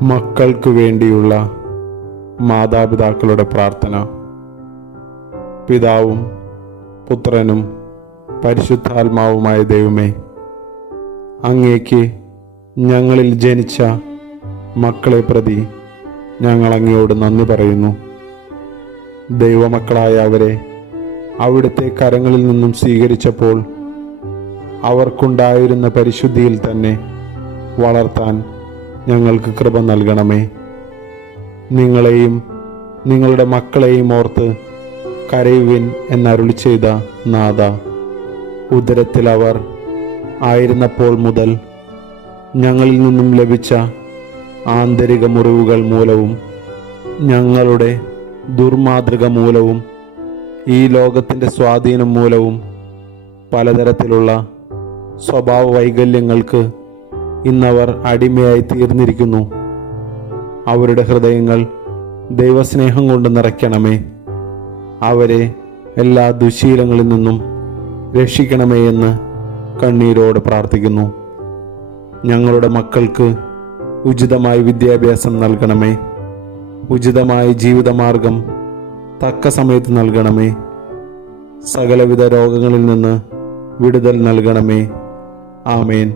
മക്കൾക്ക് വേണ്ടിയുള്ള മാതാപിതാക്കളുടെ പ്രാർത്ഥന. പിതാവും പുത്രനും പരിശുദ്ധാത്മാവുമായ ദൈവമേ, അങ്ങേക്ക് ഞങ്ങളിൽ ജനിച്ച മക്കളെ പ്രതി ഞങ്ങൾ അങ്ങയോട് നന്ദി പറയുന്നു. ദൈവമക്കളായ അവരെ അവിടുത്തെ കരങ്ങളിൽ നിന്നും സ്വീകരിച്ചപ്പോൾ അവർക്കുണ്ടായിരുന്ന പരിശുദ്ധിയിൽ തന്നെ വളർത്താൻ ഞങ്ങൾക്ക് കൃപ നൽകണമേ. നിങ്ങളെയും നിങ്ങളുടെ മക്കളെയും ഓർത്ത് കരയുവിൻ എന്നരുളി ചെയ്ത നാഥ, ഉദരത്തിൽ അവർ ആയിരുന്നപ്പോൾ മുതൽ ഞങ്ങളിൽ നിന്നും ലഭിച്ച ആന്തരിക മുറിവുകൾ മൂലവും ഞങ്ങളുടെ ദുർമാതൃക മൂലവും ഈ ലോകത്തിൻ്റെ സ്വാധീനം മൂലവും പലതരത്തിലുള്ള സ്വഭാവ വൈകല്യങ്ങൾക്ക് ഇന്നവർ അടിമയായി തീർന്നിരിക്കുന്നു. അവരുടെ ഹൃദയങ്ങൾ ദൈവസ്നേഹം കൊണ്ട് നിറയ്ക്കണമേ. അവരെ എല്ലാ ദുശീലങ്ങളിൽ നിന്നും രക്ഷിക്കണമേ എന്ന് കണ്ണീരോടെ പ്രാർത്ഥിക്കുന്നു. ഞങ്ങളുടെ മക്കൾക്ക് ഉചിതമായ വിദ്യാഭ്യാസം നൽകണമേ. ഉചിതമായ ജീവിതമാർഗം തക്ക സമയത്ത് നൽകണമേ. സകലവിധ രോഗങ്ങളിൽ നിന്ന് വിടുതൽ നൽകണമേ. ആമേൻ.